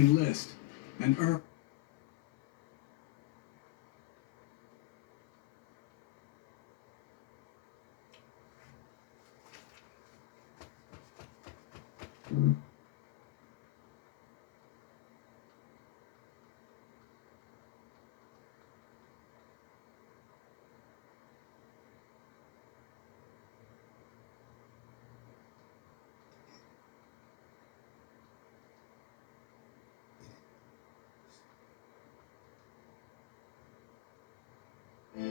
Enlist and earn.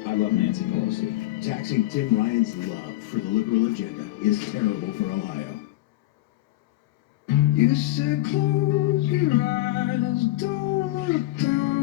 I love Nancy Pelosi. Taxing Tim Ryan's love for the liberal agenda is terrible for Ohio. You said close your eyes, don't look down.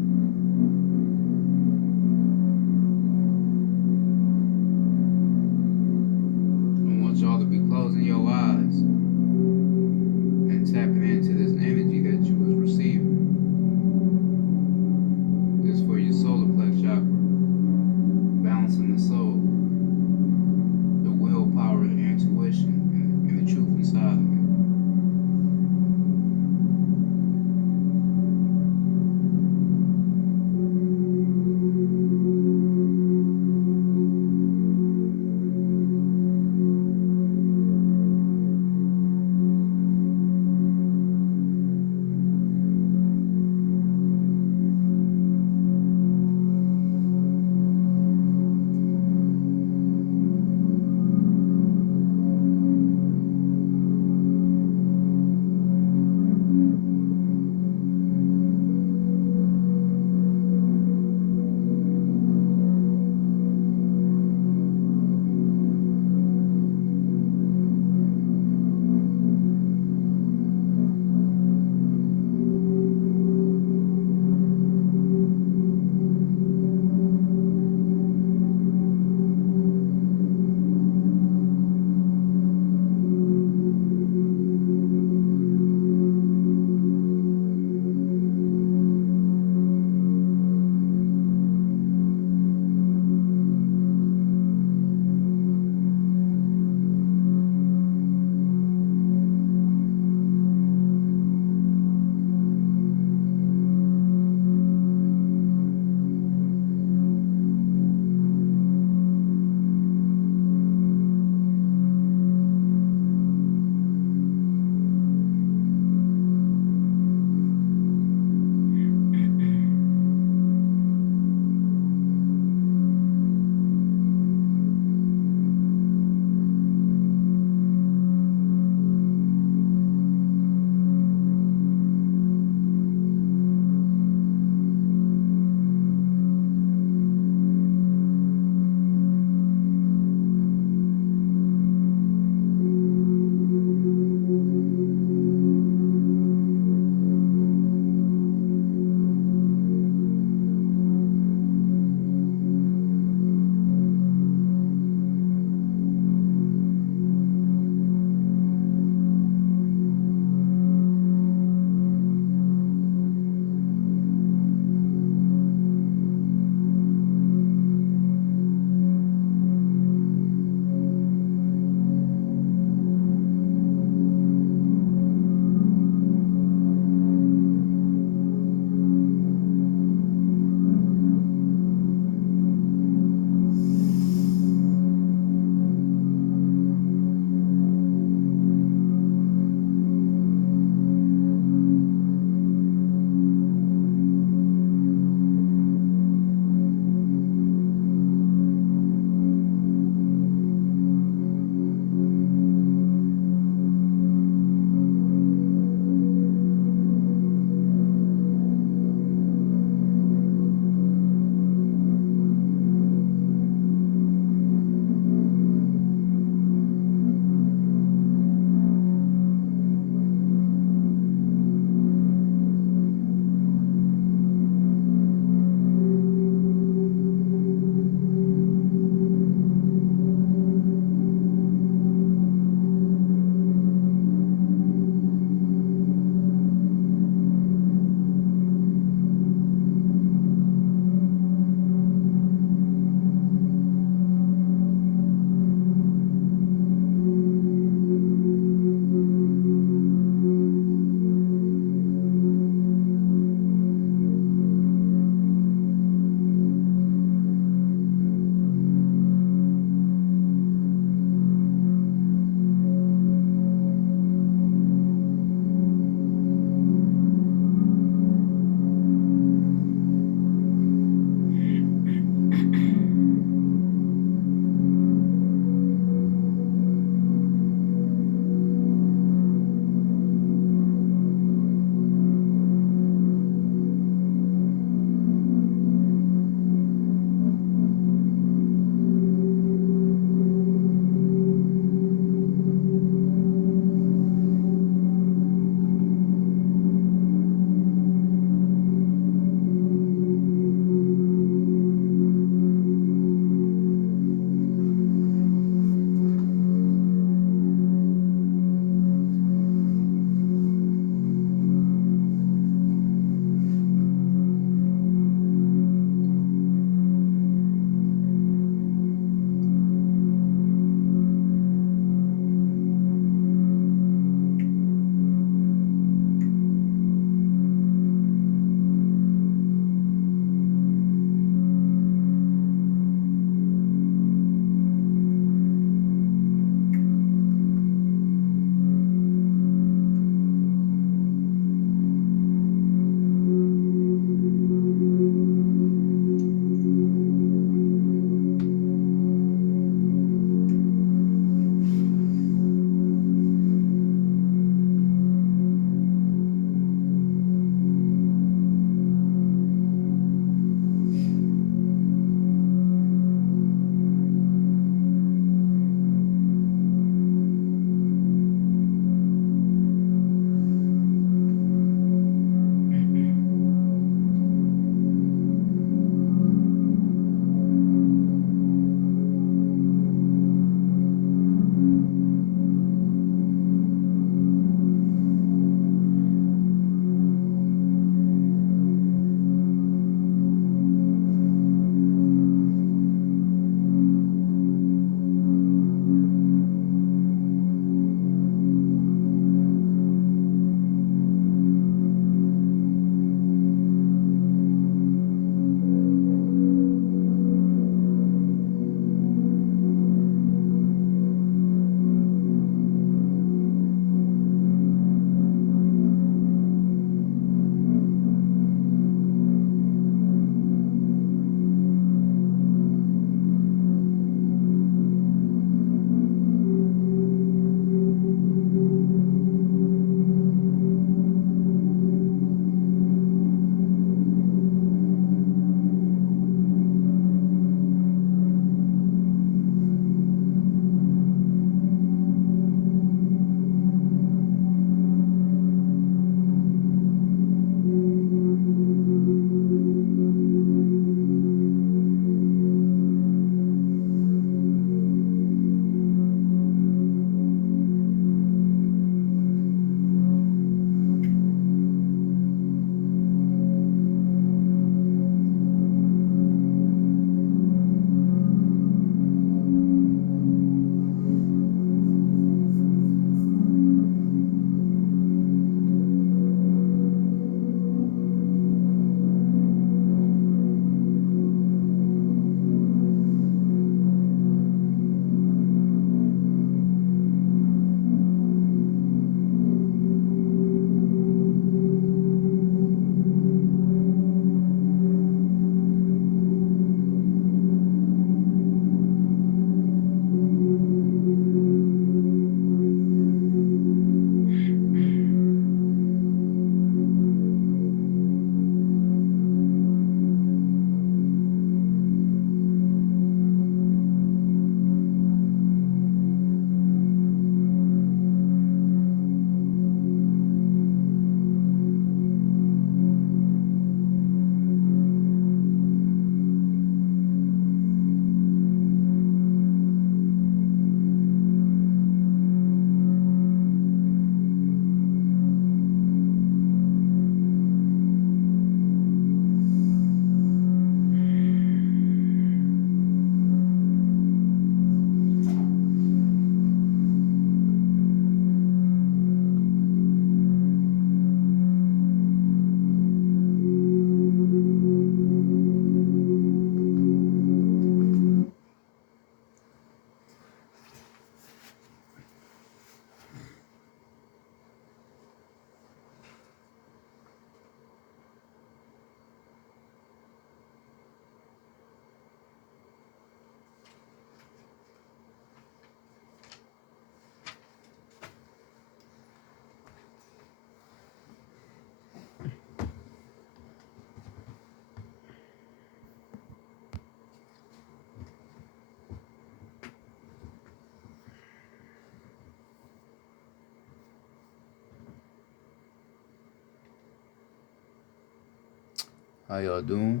How y'all doing?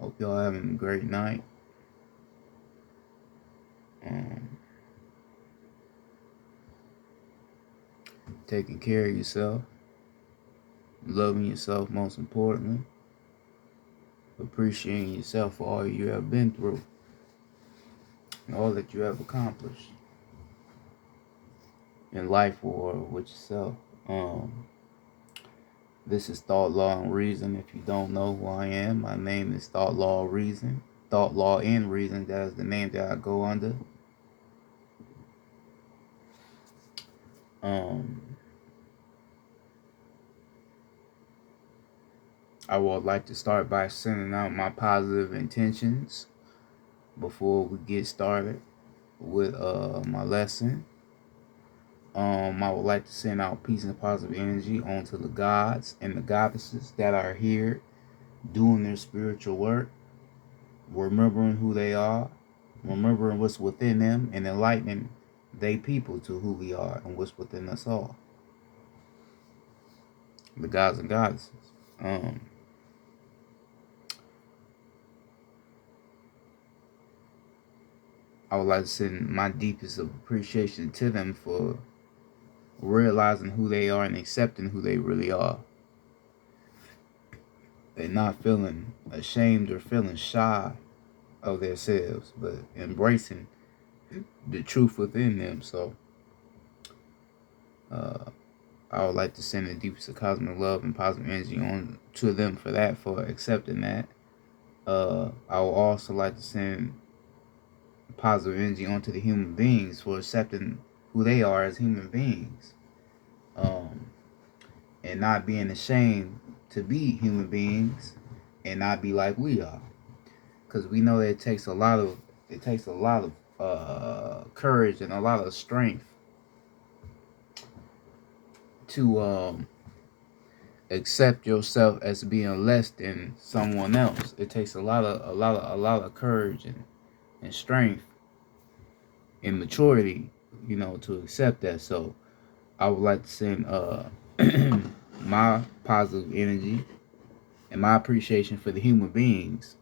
Hope y'all having a great night. Taking care of yourself, loving yourself most importantly, appreciating yourself for all you have been through, and all that you have accomplished in life or with yourself. This is Thought, Law, and Reason. If you don't know who I am, my name is Thought, Law, Reason. Thought, Law, and Reason, that is the name that I go under. I would like to start by sending out my positive intentions before we get started with my lesson. I would like to send out peace and positive energy onto the gods and the goddesses that are here doing their spiritual work, remembering who they are, remembering what's within them, and enlightening they people to who we are and what's within us all. The gods and goddesses. I would like to send my deepest of appreciation to them for realizing who they are and accepting who they really are. They're not feeling ashamed or feeling shy of themselves, but embracing the truth within them. So I would like to send the deepest of cosmic love and positive energy on to them for that, for accepting that. I would also like to send positive energy onto the human beings for accepting who they are as human beings, and not being ashamed to be human beings and not be like we are, because we know that it takes a lot of courage and a lot of strength to accept yourself as being less than someone else. It takes a lot of courage and strength and maturity, to accept that. So I would like to send my positive energy and my appreciation for the human beings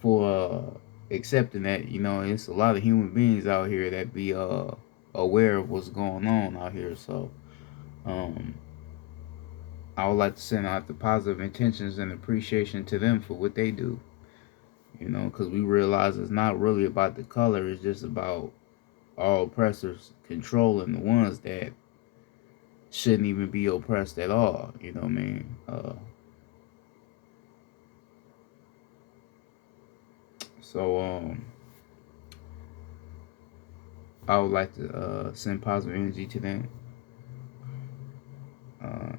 for accepting that. It's a lot of human beings out here that be aware of what's going on out here. So I would like to send out the positive intentions and appreciation to them for what they do. Because we realize it's not really about the color. It's just about all oppressors controlling the ones that shouldn't even be oppressed at all. You know what I mean? So I would like to send positive energy to them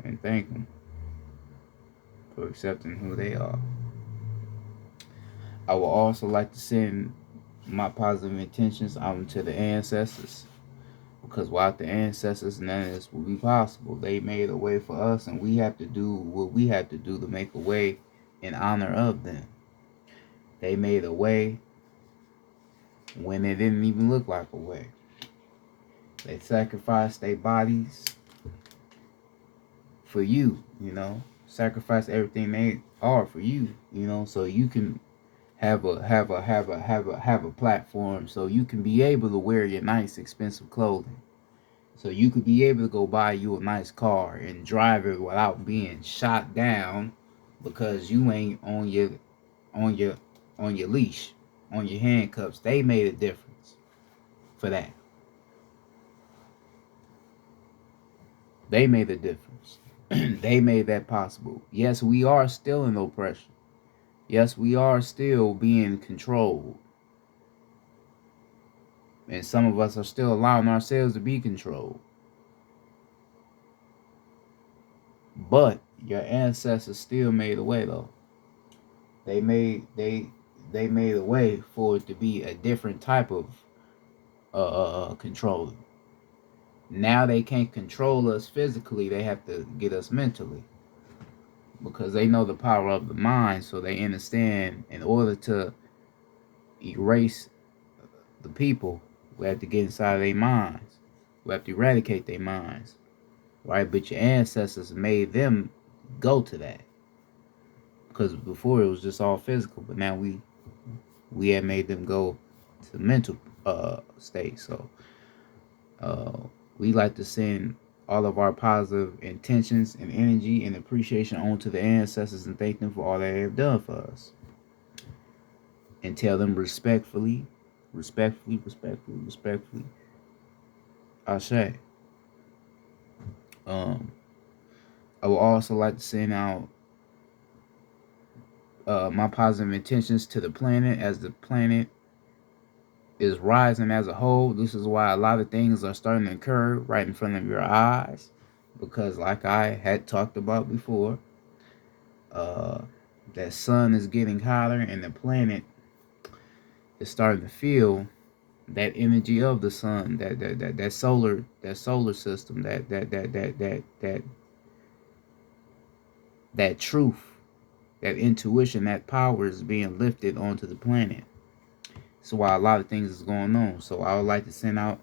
and thank them for accepting who they are. I would also like to send my positive intentions out to the ancestors, because without the ancestors, none of this would be possible. They made a way for us, and we have to do what we have to do to make a way in honor of them. They made a way when it didn't even look like a way. They sacrificed their bodies for you, sacrifice everything they are for you, so you can have a platform, so you can be able to wear your nice expensive clothing, so you could be able to go buy you a nice car and drive it without being shot down because you ain't on your leash, on your handcuffs. They made a difference for that. They made a difference. They made that possible. Yes, we are still in oppression. Yes, we are still being controlled. And some of us are still allowing ourselves to be controlled. But your ancestors still made a way, though. They made a way for it to be a different type of control. Now they can't control us physically. They have to get us mentally, because they know the power of the mind. So they understand, in order to erase the people, we have to get inside their minds. We have to eradicate their minds, right? But your ancestors made them go to that, because before it was just all physical, but now we have made them go to the mental state. So we like to send all of our positive intentions and energy and appreciation onto the ancestors and thank them for all they have done for us. And tell them respectfully, Ashe. I would also like to send out my positive intentions to the planet, as the planet is rising as a whole. This is why a lot of things are starting to occur right in front of your eyes, because like I had talked about before, that sun is getting hotter and the planet is starting to feel that energy of the sun, that solar system, that truth, that intuition, that power is being lifted onto the planet. That's why a lot of things is going on. So I would like to send out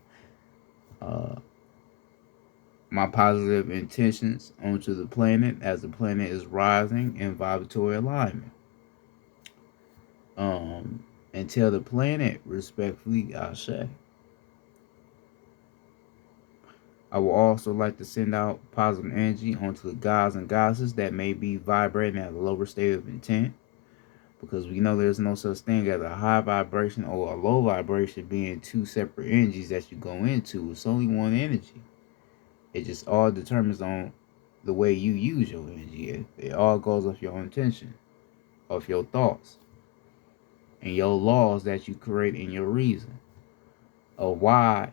my positive intentions onto the planet as the planet is rising in vibratory alignment. And tell the planet respectfully, Ashe. I will also like to send out positive energy onto the gods and goddesses that may be vibrating at a lower state of intent, because we know there's no such thing as a high vibration or a low vibration being two separate energies that you go into. It's only one energy. It just all determines on the way you use your energy. It all goes off your intention, off your thoughts, and your laws that you create in your reason of why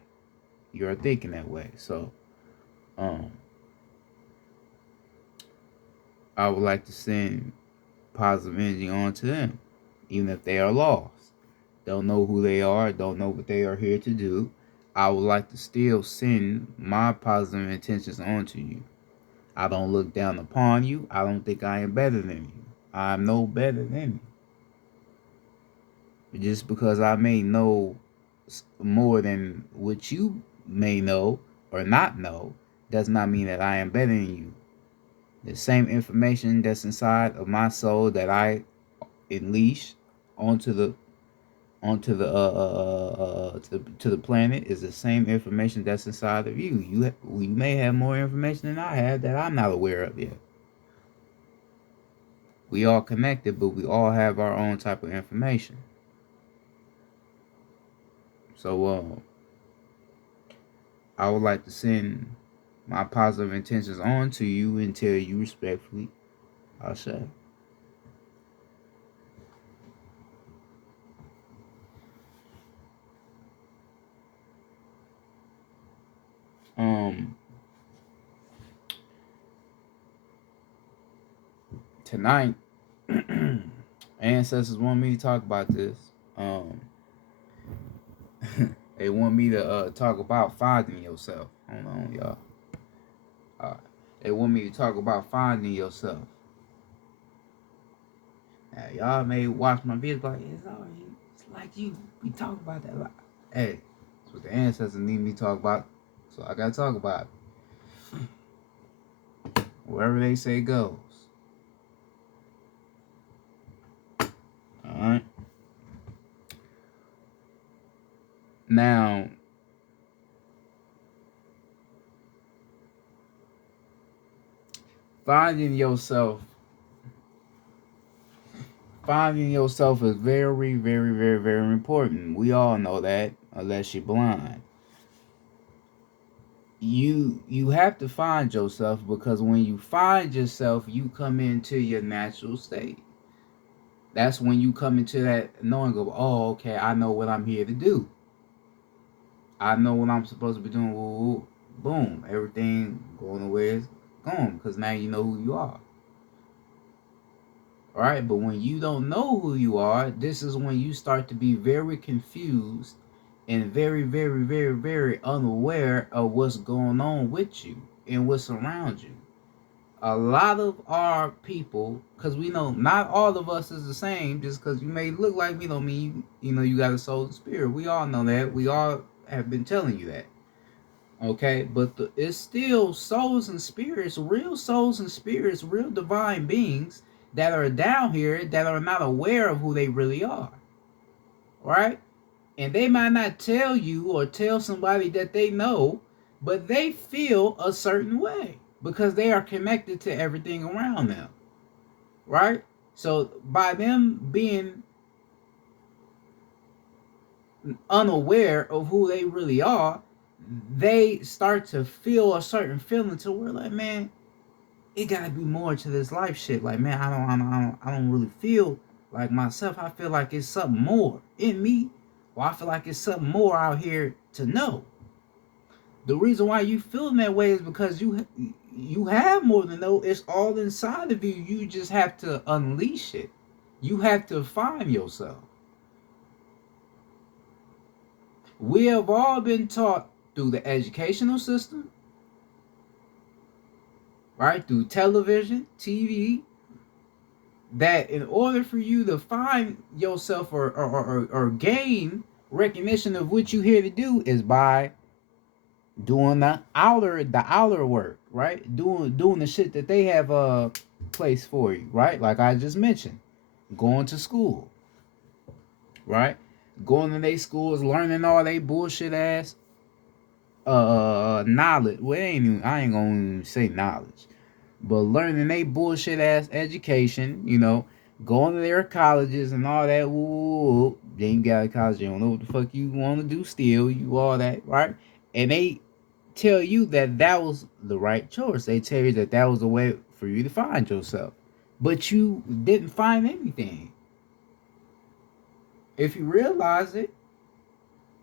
you're thinking that way. So I would like to send positive energy on to them, even if they are lost, don't know who they are, don't know what they are here to do. I would like to still send my positive intentions on to you. I don't look down upon you. I don't think I am better than you. I am no better than you. Just because I may know more than what you may know or not know does not mean that I am better than you. The same information that's inside of my soul that I unleash onto the to the planet is the same information that's inside of you. You may have more information than I have that I'm not aware of yet. We all connected, but we all have our own type of information. So I would like to send my positive intentions on to you and tell you respectfully, I'll say. Tonight, ancestors want me to talk about this. They want me to talk about finding yourself. Hold on, y'all. They want me to talk about finding yourself. Now, y'all may watch my videos like, it's all you. It's like you. We talk about that a lot. Hey, that's what the ancestors need me to talk about. So I gotta talk about it. Wherever they say goes. Alright. Now, finding yourself is very, very, very, very important. We all know that, unless you're blind. You have to find yourself, because when you find yourself, you come into your natural state. That's when you come into that knowing of, oh, okay, I know what I'm here to do. I know what I'm supposed to be doing. Boom, everything going the way it's going, because now you know who you are. All right, but when you don't know who you are, this is when you start to be very confused and very, very, very, very unaware of what's going on with you and what's around you. A lot of our people, because we know not all of us is the same, just because you may look like me don't mean you got a soul and spirit. We all know that. We all have been telling you that. Okay, but it's still souls and spirits, real souls and spirits, real divine beings that are down here that are not aware of who they really are, right? And they might not tell you or tell somebody that they know, but they feel a certain way because they are connected to everything around them, right? So by them being unaware of who they really are, they start to feel a certain feeling to where like, man, it gotta be more to this life shit. Like, man, I don't really feel like myself. I feel like it's something more in me. Or I feel like it's something more out here to know. The reason why you feeling that way is because you have more than know. It's all inside of you. You just have to unleash it. You have to find yourself. We have all been taught through the educational system, right? Through television, TV, that in order for you to find yourself or gain recognition of what you're here to do is by doing the outer work, right? Doing the shit that they have placed for you, right? Like I just mentioned, going to school, right? Going to their schools, learning all they bullshit ass knowledge. Well, I ain't gonna say knowledge, but learning they bullshit ass education, going to their colleges and all that. Ooh, then you got a college, you don't know what the fuck you want to do still, you all that, right? And they tell you that that was the right choice. They tell you that that was the way for you to find yourself, but you didn't find anything. If you realize it,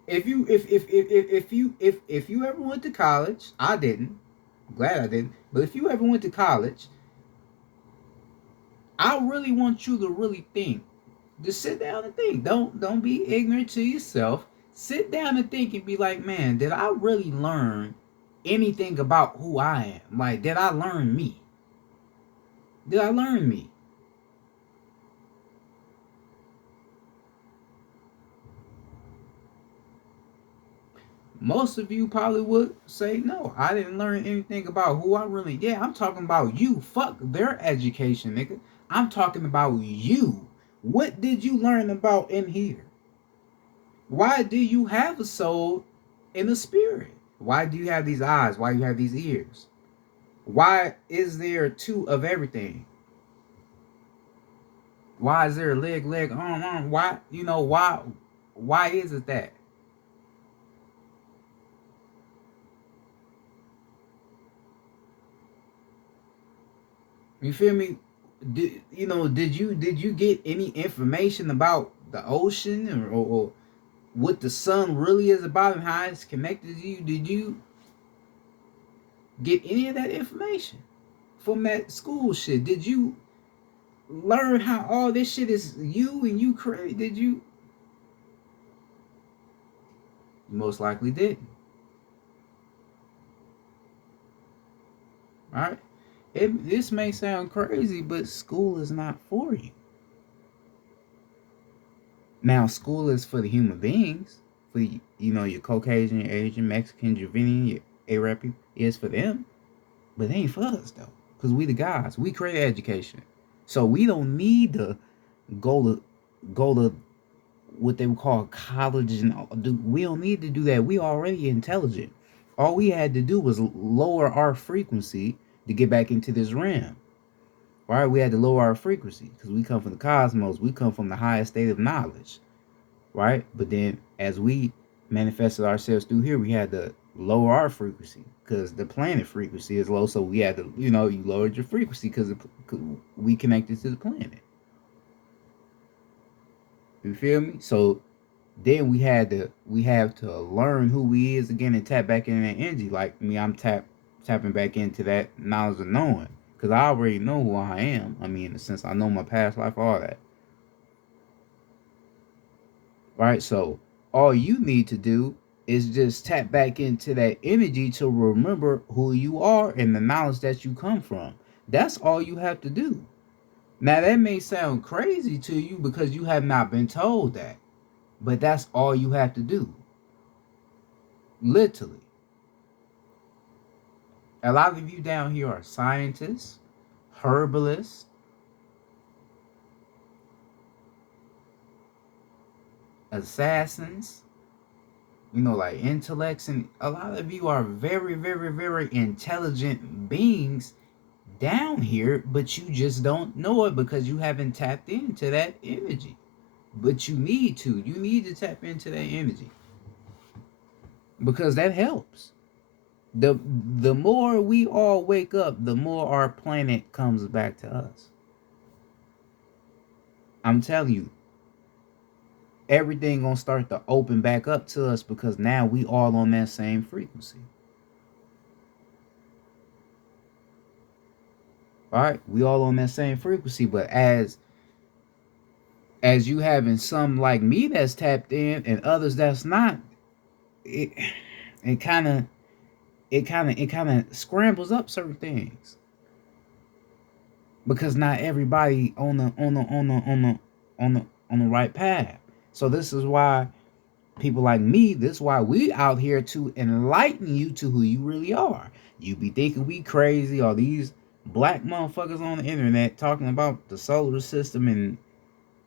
if you ever went to college, I didn't. Glad I didn't. But if you ever went to college, I really want you to really think. Just sit down and think. Don't be ignorant to yourself. Sit down and think and be like, man, did I really learn anything about who I am? Like, did I learn me? Did I learn me? Most of you probably would say, no, I didn't learn anything about who I really. Yeah, I'm talking about you. Fuck their education, nigga. I'm talking about you. What did you learn about in here? Why do you have a soul and a spirit? Why do you have these eyes? Why do you have these ears? Why is there two of everything? Why is there a leg, arm? Why, why is it that? You feel me? Did you get any information about the ocean or what the sun really is about and how it's connected to you? Did you get any of that information from that school shit? Did you learn how all this shit is you and you created? Did you? You most likely didn't. Right? This may sound crazy, but school is not for you. Now, school is for the human beings, for your Caucasian, your Asian, Mexican, Javanian, your Arab people. It's for them, but they ain't for us though, because we the guys. We create education, so we don't need to go to what they would call college and do. We don't need to do that. We already intelligent. All we had to do was lower our frequency to get back into this realm. Right? We had to lower our frequency because we come from the cosmos. We come from the highest state of knowledge. Right? But then as we manifested ourselves through here, we had to lower our frequency because the planet frequency is low. So we had to, you lowered your frequency because we connected to the planet. You feel me? So then we have to learn who we is again and tap back into that energy. Like me, I'm tapping back into that knowledge of knowing. Because I already know who I am. I mean, in the sense I know my past life, all that. Right? So all you need to do is just tap back into that energy to remember who you are and the knowledge that you come from. That's all you have to do. Now that may sound crazy to you because you have not been told that. But that's all you have to do. Literally. A lot of you down here are scientists, herbalists, assassins, like intellects, and a lot of you are very, very, very intelligent beings down here, but you just don't know it because you haven't tapped into that energy. But you need to. You need to tap into that energy because that helps. The more we all wake up, the more our planet comes back to us. I'm telling you, everything gonna start to open back up to us because now we all on that same frequency. All right, we all on that same frequency, but as you having some like me that's tapped in and others that's not, it kind of scrambles up certain things because not everybody on the right path. So this is why people like me, this is why we out here to enlighten you to who you really are. You be thinking we crazy, all these black motherfuckers on the internet talking about the solar system and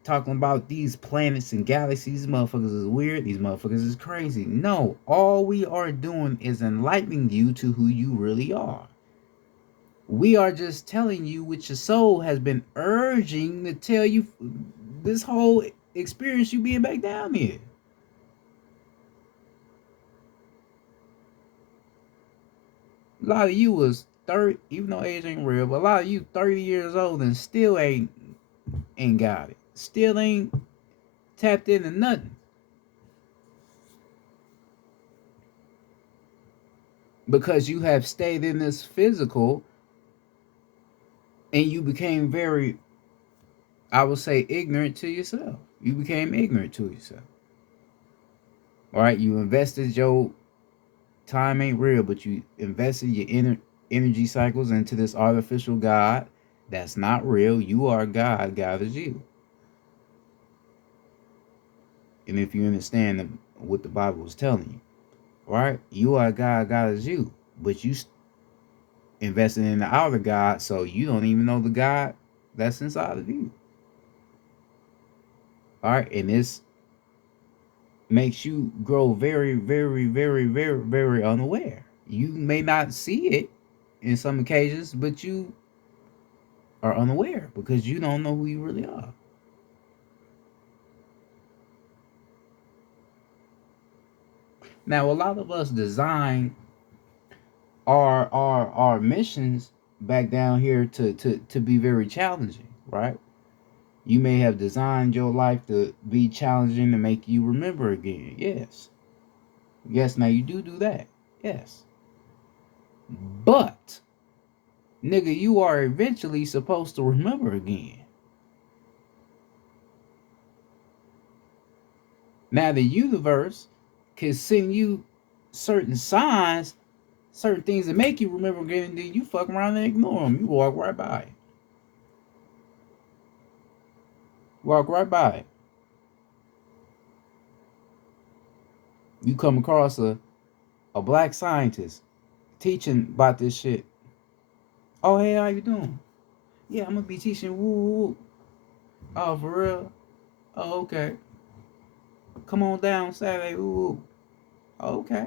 talking about these planets and galaxies. These motherfuckers is weird. These motherfuckers is crazy. No, all we are doing is enlightening you to who you really are. We are just telling you what your soul has been urging to tell you this whole experience you being back down here. A lot of you was 30, even though age ain't real, but a lot of you 30 years old and still ain't got it. Still ain't tapped into nothing. Because you have stayed in this physical and you became very, I would say, ignorant to yourself. You became ignorant to yourself. All right, you invested your time ain't real, but you invested your energy cycles into this artificial God that's not real. You are God, God is you. And if you understand what the Bible is telling you, right? You are God, God is you. But you invested in the outer God, so you don't even know the God that's inside of you. All right, and this makes you grow very, very, very, very, very unaware. You may not see it in some occasions, but you are unaware because you don't know who you really are. Now, a lot of us design our missions back down here to be very challenging, right? You may have designed your life to be challenging to make you remember again. Yes. Yes, now you do that. Yes. But, nigga, you are eventually supposed to remember again. Now, the universe can send you certain signs, certain things that make you remember again, and then you fuck around and ignore them. You walk right by it. Walk right by it. You come across a black scientist teaching about this shit. Oh, hey, how you doing? Yeah, I'm gonna be teaching woo woo. Oh, for real? Oh, okay. Come on down Saturday, woo woo. Oh, okay.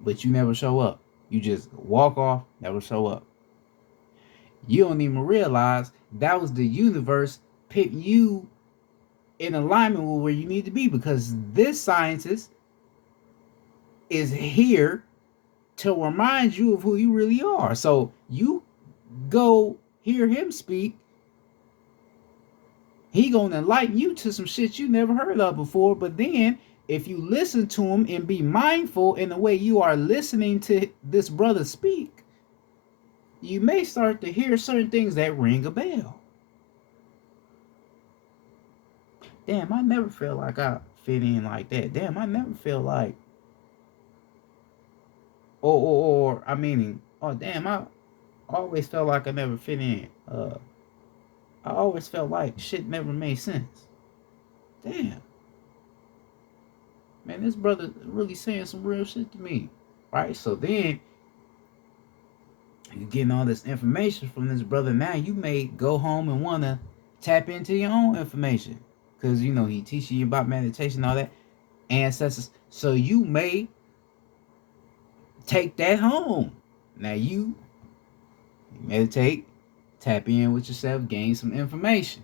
But you never show up. You just walk off, never show up. You don't even realize that was the universe putting you in alignment with where you need to be because this scientist is here to remind you of who you really are. So you go hear him speak. He gonna enlighten you to some shit you never heard of before. But then if you listen to him and be mindful in the way you are listening to this brother speak, you may start to hear certain things that ring a bell. Damn, I never felt like I fit in like that. Damn, I never felt like, or I mean, oh damn, I always felt like I never fit in. I always felt like shit never made sense. Damn, man, this brother really saying some real shit to me. right? So then you're getting all this information from this brother. Now you may go home and want to tap into your own information because, you know, he teaching you about meditation, all that, ancestors. So you may take that home. Now you meditate, tap in with yourself, gain some information.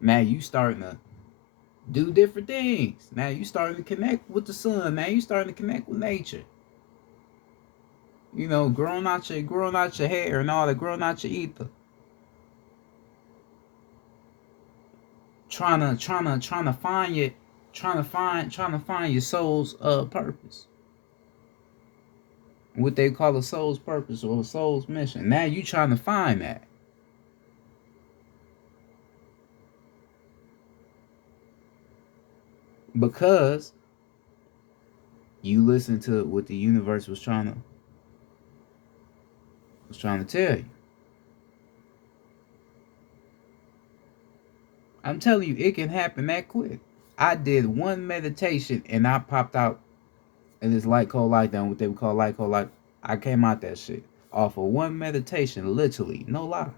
Now you starting to do different things. Now you starting to connect with the sun. Now you starting to connect with nature. You know, growing out your hair and all that, growing out your ether. Trying to find your soul's purpose. What they call a soul's purpose or a soul's mission. Now you trying to find that. Because you listen to what the universe was trying to tell you. I'm telling you, it can happen that quick. I did one meditation and I popped out in this light cold light down, what they would call light cold light. I came out that shit off of one meditation, literally, no lie.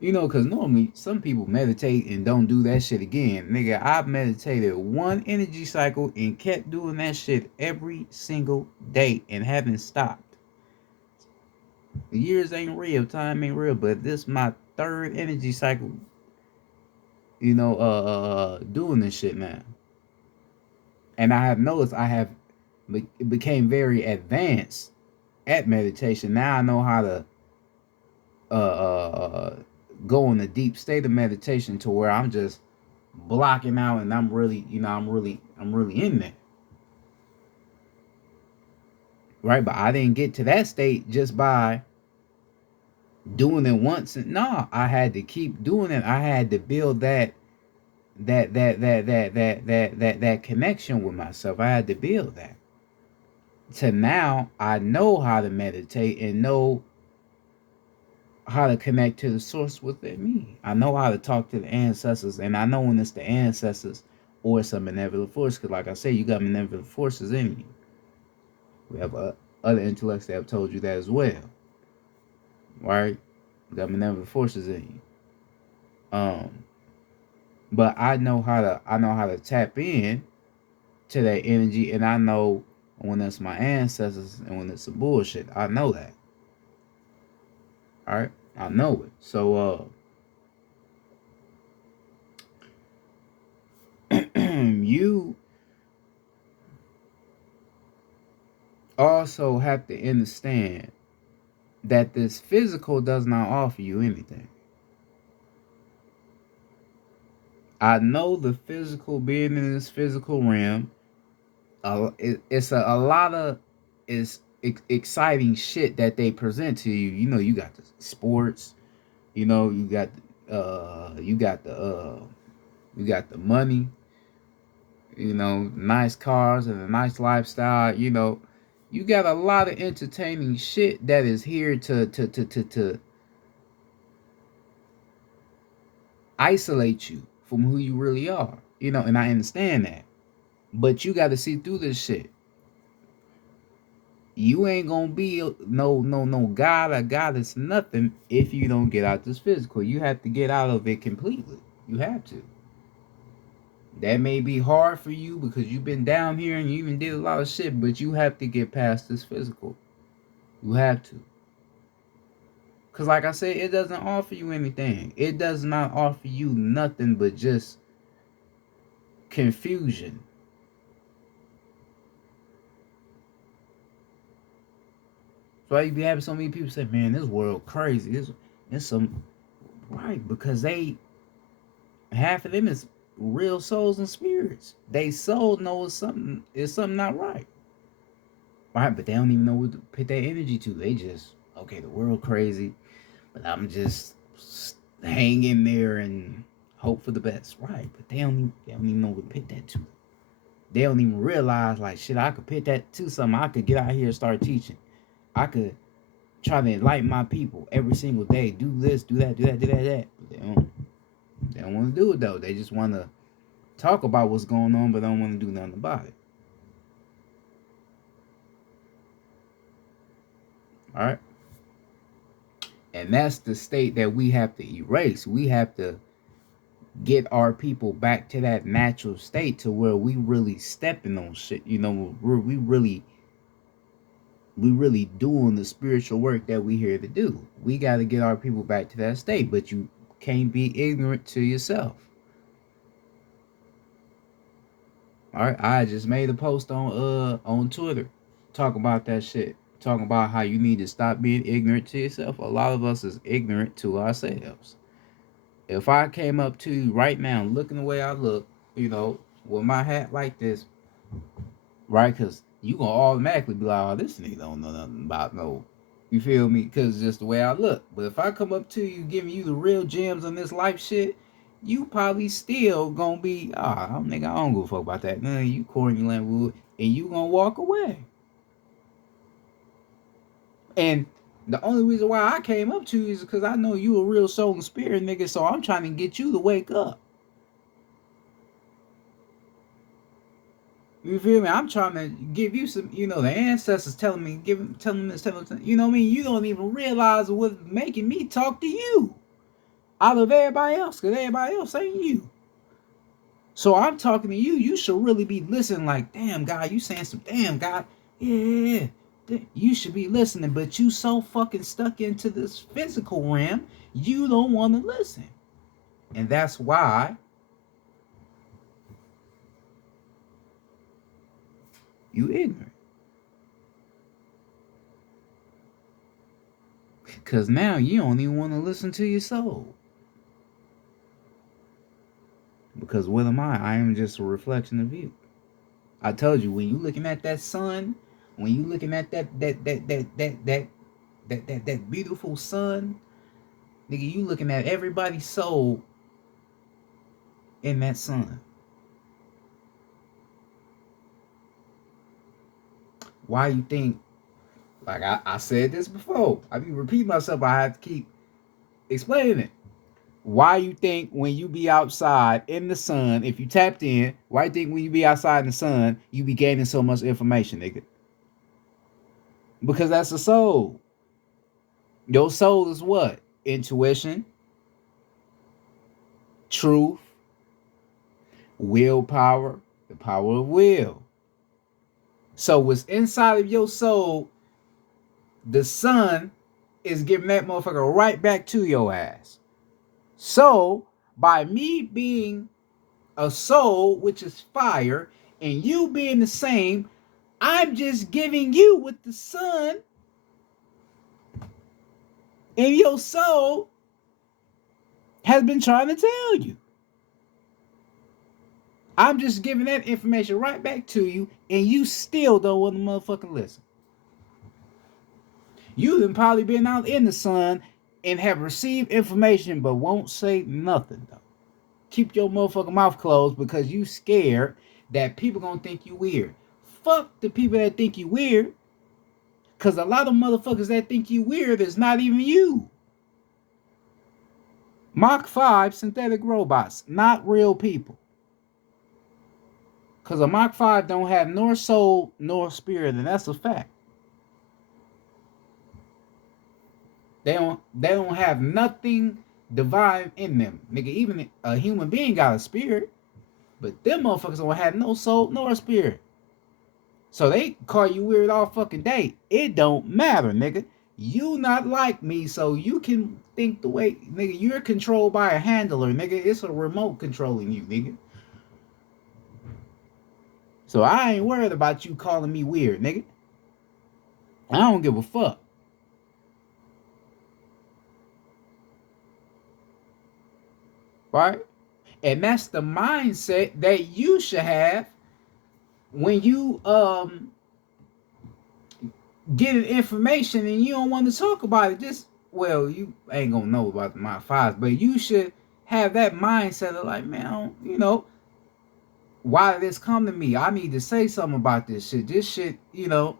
You know, because normally some people meditate and don't do that shit again. Nigga, I've meditated one energy cycle and kept doing that shit every single day and haven't stopped. The years ain't real, time ain't real, but this is my third energy cycle, you know, doing this shit now. And I have noticed I have became very advanced at meditation. Now I know how to go in a deep state of meditation to where I'm just blocking out and I'm really, you know, I'm really in there. Right? But I didn't get to that state just by doing it once. No, I had to keep doing it. I had to build that connection with myself. I had to build that. To now I know how to meditate and know how to connect to the source within me. I know how to talk to the ancestors, and I know when it's the ancestors or some benevolent force, because like I say, you got benevolent forces in you. We have other intellects that have told you that as well. Right? You got benevolent forces in you. But I know how to tap in to that energy, and I know when it's my ancestors and when it's some bullshit. I know that. All right, I know it. So you also have to understand that this physical does not offer you anything. I know the physical, being in this physical realm, it's a lot of exciting shit that they present to you. You know, you got the sports, you know, you got the money, you know, nice cars and a nice lifestyle. You know, you got a lot of entertaining shit that is here to isolate you from who you really are. You know, and I understand that. But you got to see through this shit. You ain't gonna be no god or goddess nothing if you don't get out this physical. You have to get out of it completely. You have to. That may be hard for you because you've been down here and you even did a lot of shit, but you have to get past this physical. You have to. Because like I said, it doesn't offer you anything. It does not offer you nothing but just confusion. So you be having so many people say, man, this world crazy. It's some right, because half of them is real souls and spirits. They soul knows something not right. Right, but they don't even know what to put that energy to. They just, okay, the world crazy, but I'm just hang in there and hope for the best. Right, but they don't even know what to put that to. They don't even realize, like, shit, I could put that to something. I could get out here and start teaching. I could try to enlighten my people every single day. Do this, do that, do that, do that, that. But They don't want to do it though. They just want to talk about what's going on, but don't want to do nothing about it. All right. And that's the state that we have to erase. We have to get our people back to that natural state to where we really stepping on shit. You know, we really doing the spiritual work that we here to do. We got to get our people back to that state, but you can't be ignorant to yourself. All right, I just made a post on Twitter talking about that shit. Talking about how you need to stop being ignorant to yourself. A lot of us is ignorant to ourselves. If I came up to you right now, looking the way I look, you know, with my hat like this, right? Because you gonna automatically be like, oh, this nigga don't know nothing about no, you feel me? Because just the way I look. But if I come up to you giving you the real gems on this life shit, you probably still gonna be, nigga, I don't give a fuck about that. Nah, you corny Landwood, and you gonna walk away. And the only reason why I came up to you is because I know you a real soul and spirit, nigga, so I'm trying to get you to wake up. You feel me? I'm trying to give you some, you know, the ancestors telling me, telling this, you know what I mean? You don't even realize what's making me talk to you out of everybody else, because everybody else ain't you. So I'm talking to you. You should really be listening like, damn, God, you saying some damn, God. Yeah. You should be listening, but you so fucking stuck into this physical realm, you don't want to listen. And that's why you ignorant. Because now you don't even want to listen to your soul. Because what am I? I am just a reflection of you. I told you, when you looking at that sun, when you looking at that beautiful sun, nigga, you looking at everybody's soul in that sun. Why you think, like I said this before, I be repeating myself, I have to keep explaining it. Why you think when you be outside in the sun, if you tapped in, why you think when you be outside in the sun, you be gaining so much information, nigga? Because that's the soul. Your soul is what? Intuition, truth, willpower, the power of will. So what's inside of your soul, the sun is giving that motherfucker right back to your ass. So by me being a soul, which is fire, and you being the same, I'm just giving you what the sun in your soul has been trying to tell you. I'm just giving that information right back to you, and you still don't want to motherfucking listen. You have probably been out in the sun and have received information but won't say nothing, though. Keep your motherfucking mouth closed because you scared that people gonna think you weird. Fuck the people that think you weird. Because a lot of motherfuckers that think you weird is not even you. Mach 5 synthetic robots, not real people. Because a Mach 5 don't have nor soul nor spirit, and that's a fact. They don't have nothing divine in them. Nigga, even a human being got a spirit, but them motherfuckers don't have no soul nor spirit. So they call you weird all fucking day. It don't matter, nigga. You not like me, so you can think the way, nigga, you're controlled by a handler, nigga. It's a remote controlling you, nigga. So I ain't worried about you calling me weird, nigga. I don't give a fuck. Right? And that's the mindset that you should have when you get information and you don't want to talk about it. Just, well, you ain't gonna know about the Mach 5s, but you should have that mindset of like, man, you know, why did this come to me? I need to say something about this shit. This shit, you know,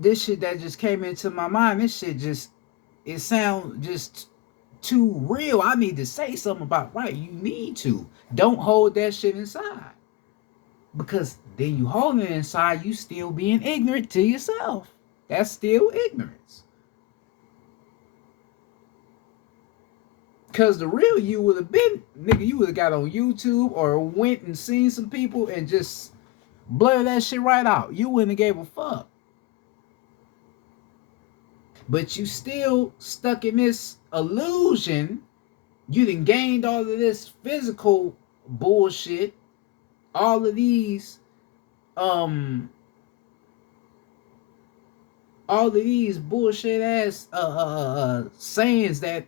this shit that just came into my mind, this shit just, it sounds just too real. I need to say something about right. You need to. Don't hold that shit inside. Because then you hold it inside, you still being ignorant to yourself. That's still ignorance. Because the real you would have been, nigga, you would have got on YouTube or went and seen some people and just blur that shit right out. You wouldn't have gave a fuck. But you still stuck in this illusion. You done gained all of this physical bullshit. All of these all of these bullshit ass sayings that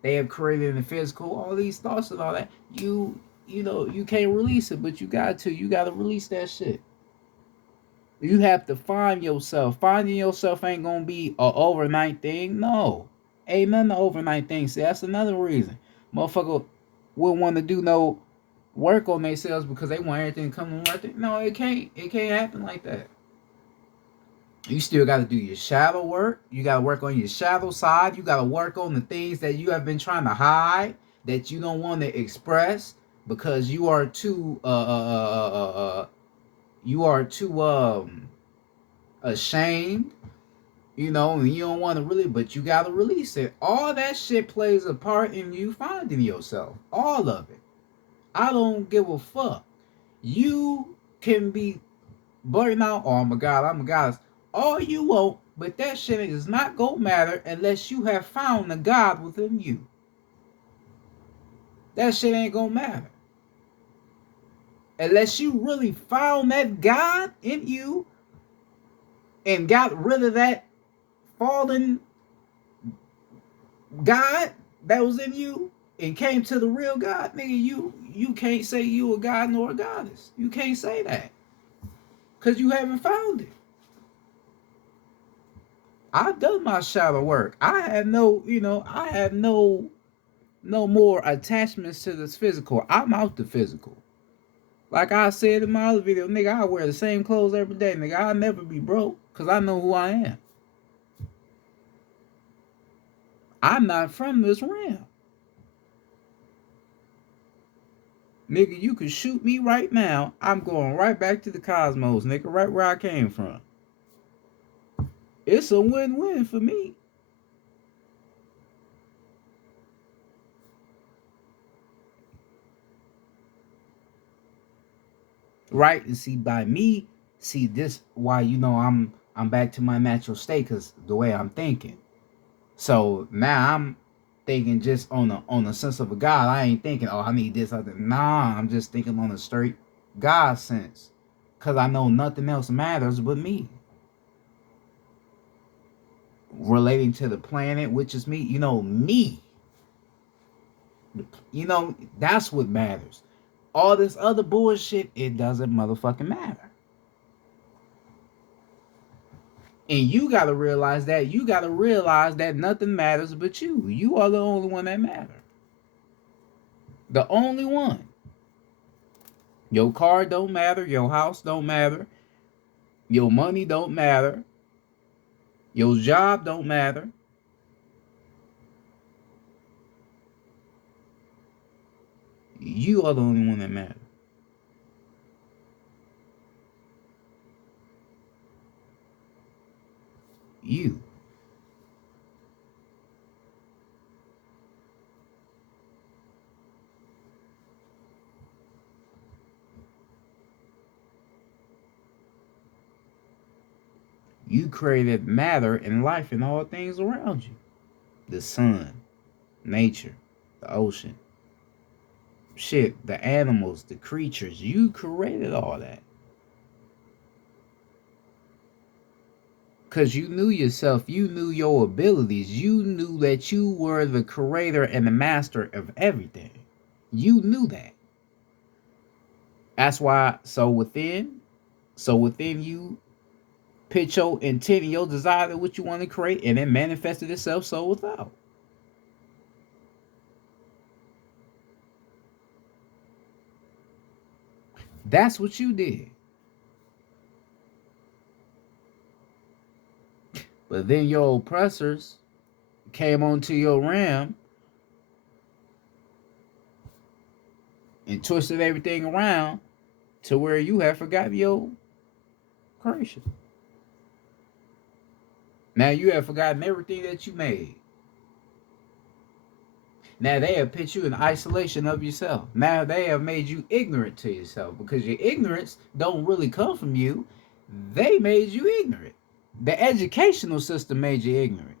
they have created in the physical, all these thoughts and all that, you know, you can't release it, but you gotta release that shit. You have to find yourself. Finding yourself ain't gonna be a overnight thing. No, ain't nothing an overnight thing. See, that's another reason motherfucker wouldn't want to do no work on themselves because they want everything to come right there. No, it can't happen like that. You still got to do your shadow work. You got to work on your shadow side. You got to work on the things that you have been trying to hide, that you don't want to express because you are too ashamed, you know, and you don't want to really, but you got to release it. All that shit plays a part in you finding yourself. All of it. I don't give a fuck. You can be blurting out, oh my God, I'm a goddess, all you want, but that shit is not gonna matter unless you have found the God within you. That shit ain't gonna matter. Unless you really found that God in you and got rid of that fallen God that was in you and came to the real God, nigga, you can't say you a God nor a goddess. You can't say that. Because you haven't found it. I've done my shadow work. I have no more attachments to this physical. I'm out the physical. Like I said in my other video, nigga, I wear the same clothes every day, nigga. I'll never be broke because I know who I am. I'm not from this realm. Nigga, you can shoot me right now. I'm going right back to the cosmos, nigga, right where I came from. It's a win-win for me. Right? And see, by me, see this why I'm back to my natural state, because the way I'm thinking. So now I'm thinking just on the sense of a God. I ain't thinking, oh, I need this, other. Nah, I'm just thinking on a straight God sense. Cause I know nothing else matters but me. Relating to the planet, which is me, me. That's what matters. All this other bullshit, it doesn't motherfucking matter. And you gotta realize that. You gotta realize that nothing matters but you. You are the only one that matters. The only one. Your car don't matter. Your house don't matter. Your money don't matter. Your job don't matter. You are the only one that matters. You. You created matter and life and all things around you. The sun, nature, the ocean. Shit, the animals, the creatures. You created all that. Because you knew yourself. You knew your abilities. You knew that you were the creator and the master of everything. You knew that. That's why, so within you, put your intent and your desire to what you want to create, and it manifested itself so without. That's what you did. But then your oppressors came onto your realm and twisted everything around to where you have forgotten your creation. Now you have forgotten everything that you made. Now they have put you in isolation of yourself. Now they have made you ignorant to yourself because your ignorance don't really come from you. They made you ignorant. The educational system made you ignorant.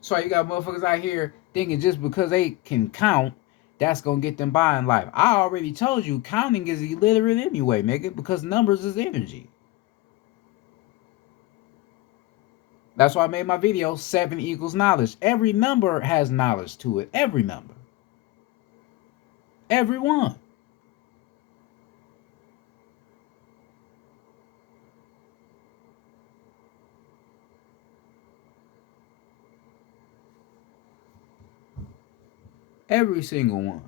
So you got motherfuckers out here thinking just because they can count, that's gonna get them by in life. I already told you counting is illiterate anyway, nigga, because numbers is energy. That's why I made my video 7 equals knowledge. Every number has knowledge to it. Every number. Every one. Every single one.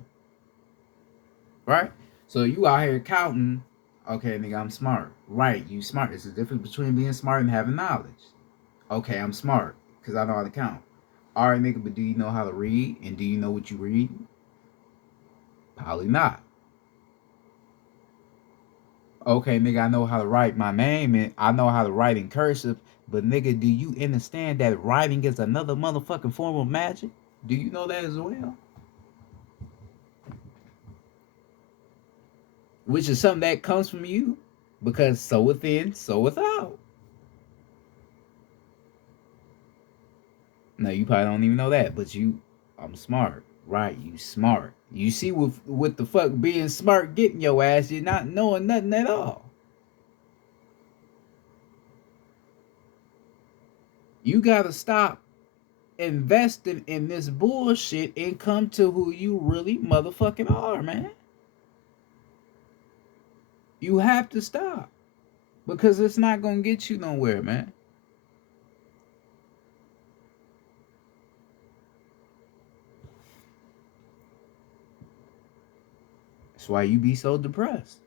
Right? So you out here counting, okay, nigga, I'm smart. Right, you smart. There's a difference between being smart and having knowledge. Okay, I'm smart because I know how to count. All right, nigga, but do you know how to read? And do you know what you read? Probably not. Okay, nigga, I know how to write my name and I know how to write in cursive, but nigga, do you understand that writing is another motherfucking form of magic? Do you know that as well? Which is something that comes from you because so within, so without. No, you probably don't even know that, but I'm smart. Right, you smart. You see what the fuck being smart getting your ass, you're not knowing nothing at all. You gotta stop investing in this bullshit and come to who you really motherfucking are, man. You have to stop. Because it's not gonna get you nowhere, man. That's why you be so depressed.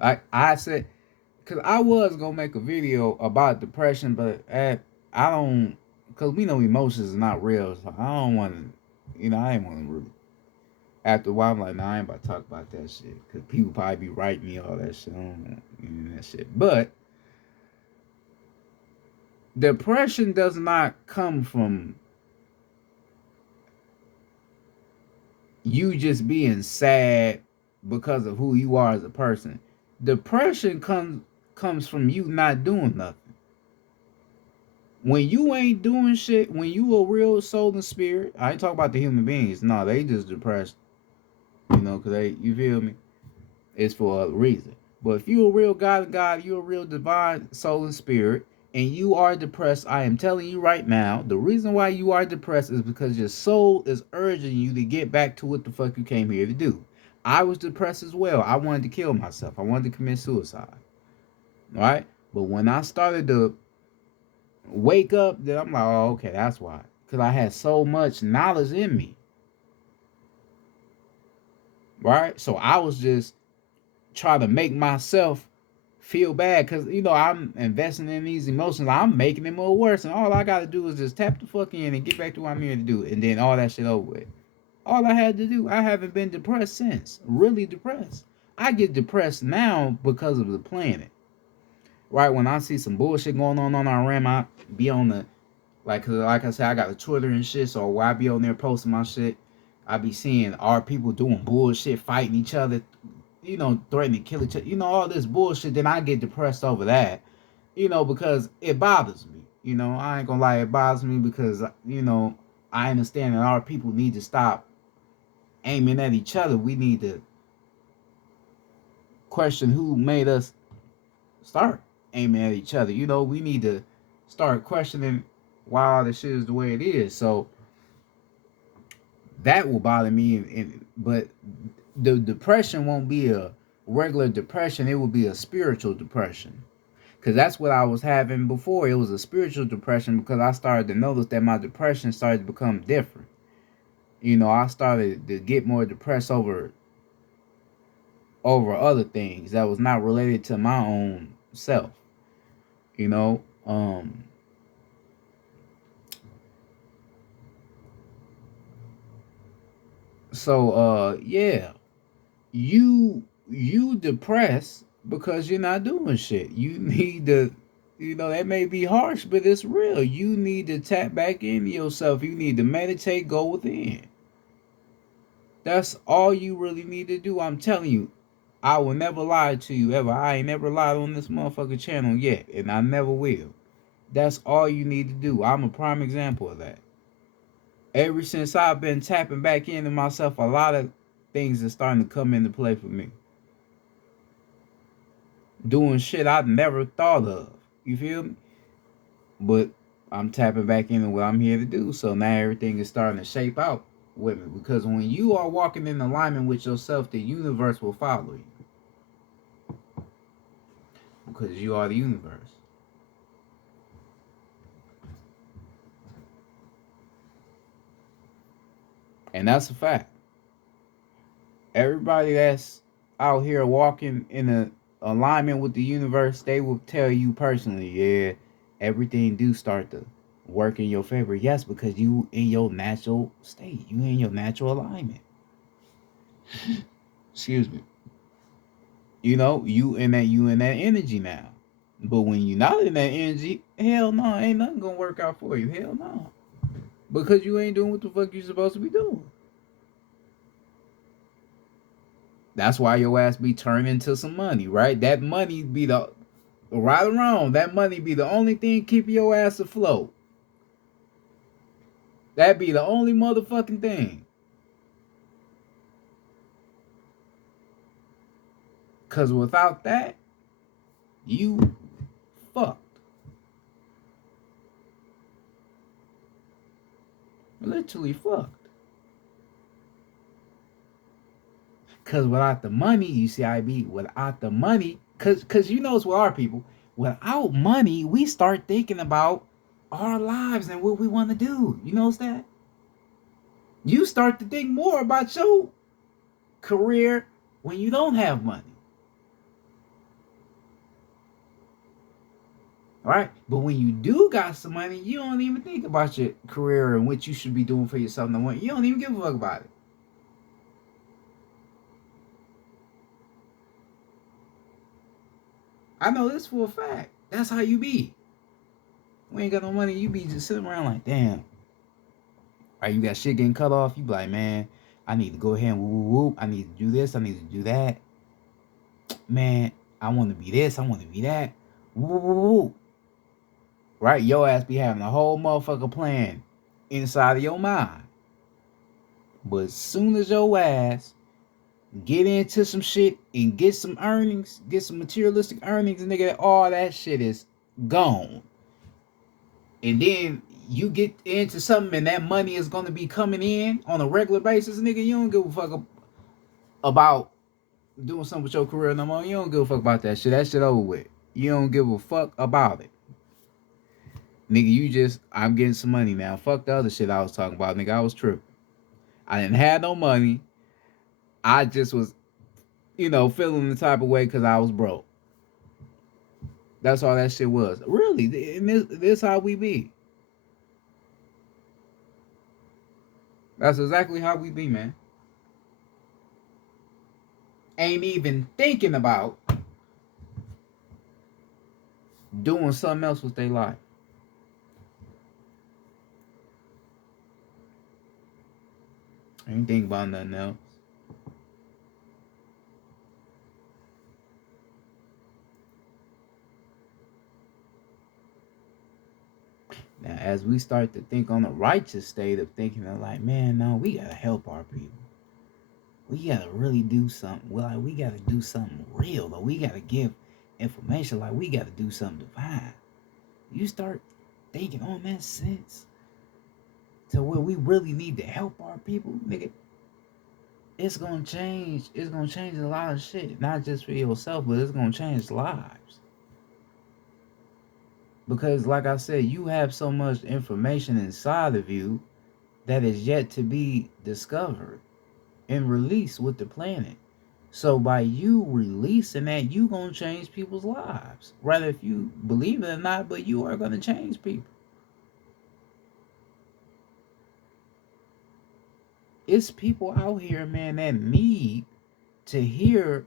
I said, because I was gonna make a video about depression, but I don't, because we know emotions are not real, so I don't want to, I ain't want to really. After a while, I'm like, nah, I ain't about to talk about that shit, because people probably be writing me all that shit. I don't want that shit. But depression does not come from you just being sad because of who you are as a person. Depression comes from you not doing nothing. When you ain't doing shit, when you a real soul and spirit, I ain't talking about the human beings. No, they just depressed, because you feel me? It's for a reason. But if you a real God, you a real divine soul and spirit, and you are depressed, I am telling you right now, the reason why you are depressed is because your soul is urging you to get back to what the fuck you came here to do. I was depressed as well. I wanted to kill myself. I wanted to commit suicide. Right? But when I started to wake up, then I'm like, oh, okay, that's why. Because I had so much knowledge in me. Right? So I was just trying to make myself feel bad because, I'm investing in these emotions. I'm making it more worse. And all I got to do is just tap the fuck in and get back to what I'm here to do. And then all that shit over with. All I had to do, I haven't been depressed since. Really depressed. I get depressed now because of the planet. Right? When I see some bullshit going on our RAM, I be on the, like I said, I got the Twitter and shit. So while I be on there posting my shit, I be seeing our people doing bullshit, fighting each other, threatening to kill each other, all this bullshit. Then I get depressed over that, because it bothers me. I ain't gonna lie, it bothers me because, I understand that our people need to stop aiming at each other. We need to question who made us start aiming at each other. We need to start questioning why all this shit is the way it is. So that will bother me. But the depression won't be a regular depression. It will be a spiritual depression. Because that's what I was having before. It was a spiritual depression because I started to notice that my depression started to become different. I started to get more depressed over other things that was not related to my own self. So yeah, you depressed because you're not doing shit. You need to, that may be harsh, but it's real. You need to tap back into yourself. You need to meditate, go within. That's all you really need to do. I'm telling you, I will never lie to you ever. I ain't never lied on this motherfucking channel yet, and I never will. That's all you need to do. I'm a prime example of that. Ever since I've been tapping back into myself, a lot of things are starting to come into play for me. Doing shit I never thought of. You feel me? But I'm tapping back into what I'm here to do. So now everything is starting to shape out with me. Because when you are walking in alignment with yourself, the universe will follow you. Because you are the universe. And that's a fact. Everybody that's out here walking in a alignment with the universe, they will tell you personally, yeah, everything do start to work in your favor. Yes, because you in your natural state. You in your natural alignment. Excuse me. You in that energy now. But when you're not in that energy, hell no, ain't nothing gonna work out for you. Hell no. Because you ain't doing what the fuck you supposed to be doing. That's why your ass be turning to some money, right? That money be the right or wrong. That money be the only thing keeping your ass afloat. That be the only motherfucking thing. Cause without that, you fucked. Literally fucked. Cause without the money, you see, without the money, cause you know it's with our people. Without money, we start thinking about our lives and what we want to do. You notice that? You start to think more about your career when you don't have money. All right? But when you do got some money, you don't even think about your career and what you should be doing for yourself no more. You don't even give a fuck about it. I know this for a fact. That's how you be. We ain't got no money, you be just sitting around like, damn. Right, you got shit getting cut off, you be like, man, I need to go ahead and whoop. I need to do this, I need to do that. Man, I want to be this, I want to be that. Whoop. Right, your ass be having a whole motherfucker plan inside of your mind. But as soon as your ass get into some shit and get some earnings, get some materialistic earnings, nigga, all that shit is gone. And then you get into something and that money is going to be coming in on a regular basis, nigga, you don't give a fuck about doing something with your career no more. You don't give a fuck about that shit. That shit over with. You don't give a fuck about it. Nigga, I'm getting some money now. Fuck the other shit I was talking about, nigga. I was tripping. I didn't have no money. I just was, feeling the type of way because I was broke. That's all that shit was. Really, and this how we be. That's exactly how we be, man. Ain't even thinking about doing something else with their life. Ain't thinking about nothing else. Now, as we start to think on the righteous state of thinking of like, man, no, we gotta help our people. We gotta really do something. Well, we gotta do something real. Though we gotta give information. Like we gotta do something divine. You start thinking on that sense to where we really need to help our people, nigga. It's gonna change. It's gonna change a lot of shit. Not just for yourself, but it's gonna change lives. Because, like I said, you have so much information inside of you that is yet to be discovered and released with the planet. So by you releasing that, you gonna change people's lives. Rather if you believe it or not, but you are gonna change people. it's people out here, man, that need to hear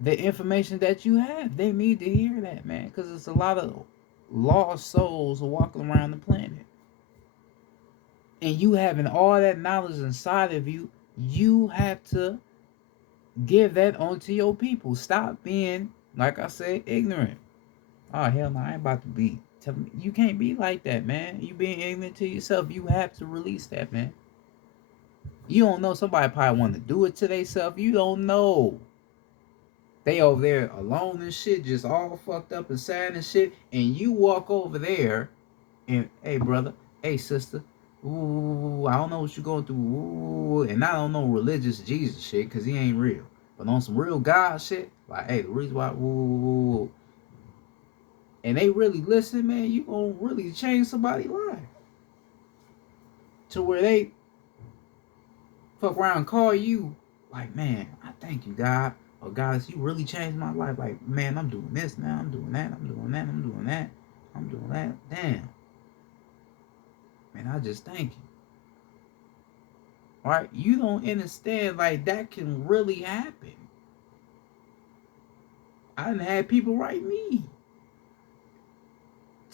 the information that you have. They need to hear that, man, because it's a lot of lost souls walking around the planet. And you having all that knowledge inside of you, you have to give that onto your people. Stop being, like I said, ignorant. Oh, hell no, I ain't about to be. You can't be like that, man. You being ignorant to yourself. You have to release that, man. You don't know. Somebody probably want to do it to themselves. You don't know. They over there alone and shit, just all fucked up and sad and shit. And you walk over there and, hey, brother, hey, sister, ooh, I don't know what you're going through. Ooh, and I don't know religious Jesus shit, because he ain't real. But on some real God shit, like, hey, the reason why, ooh, and they really listen, man, you gonna really change somebody's life. To where they fuck around and call you, like, man, I thank you, God. Or, God, you really changed my life. Like, man, I'm doing this now, I'm doing that, I'm doing that, I'm doing that, I'm doing that. Damn. Man, I just thank you. Alright? You don't understand, like, that can really happen. I done had people write me.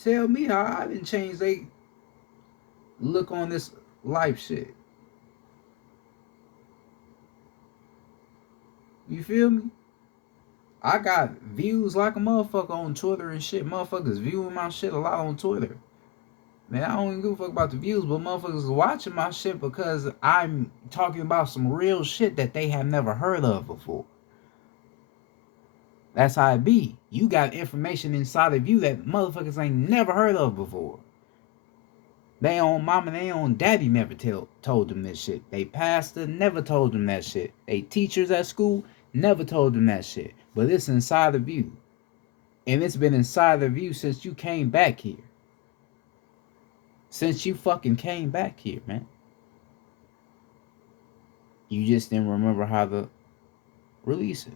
Tell me how I didn't change they look on this life shit. You feel me? I got views like a motherfucker on Twitter and shit. Motherfuckers viewing my shit a lot on Twitter. Man, I don't even give a fuck about the views, but motherfuckers is watching my shit because I'm talking about some real shit that they have never heard of before. That's how it be. You got information inside of you that motherfuckers ain't never heard of before. They own mama, they own daddy never told them this shit. They pastor never told them that shit. They teachers at school never told them that shit. But it's inside of you. And it's been inside of you since you came back here. Since you fucking came back here, man. You just didn't remember how to release it.